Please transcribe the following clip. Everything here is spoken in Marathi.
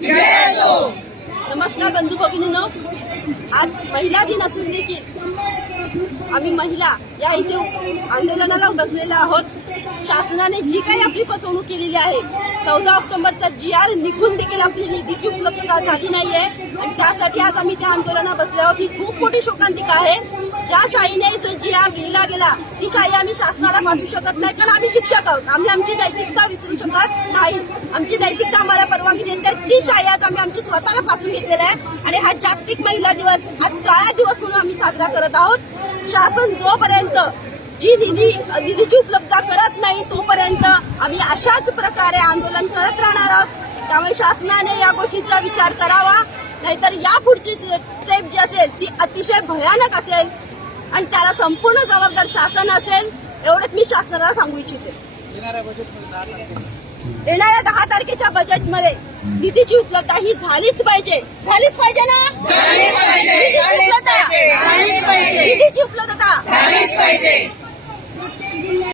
नमस्कार बंधू भगिनींनो, आज महिला दिन असून देखील आम्ही महिला या इथे आंदोलनाला बसलेल्या आहोत. शासनाने जी काही आपली फसवणूक केलेली आहे, 14 ऑक्टोबरचा GR निघून देखील आपली निधीची उपलब्धता झाली नाहीये आणि त्यासाठी आज आम्ही त्या आंदोलनात बसले आहोत. ही खूप मोठी शोकांतिका आहे. ज्या शाहीने जो GR लिहिला गेला ती शाही आम्ही शासनाला फासू शकत नाही, कारण आम्ही शिक्षक आहोत. आम्ही आमची नैतिकता विसरू शकत नाही. आमची नैतिकता आम्हाला परवानगी देते. ती शाही आज आम्ही आमची स्वतःला फासून घेतलेला आहे आणि हा जागतिक महिला दिवस आज काळा दिवस म्हणून आम्ही साजरा करत आहोत. शासन जोपर्यंत जी निधीची उपलब्धता करत नाही तोपर्यंत आम्ही अशाच प्रकारे आंदोलन करत राहणार आहोत. त्यामुळे शासनाने या गोष्टीचा विचार करावा, नाहीतर या पुढची स्टेप जी असेल ती अतिशय भयानक असेल आणि त्याला संपूर्ण जबाबदार शासन असेल. एवढंच मी शासनाला सांगू इच्छिते. येणाऱ्या 10 तारखेच्या बजेटमध्ये निधीची उपलब्धता ही झालीच पाहिजे ना. निधीची उपलब्धता झालीच पाहिजे.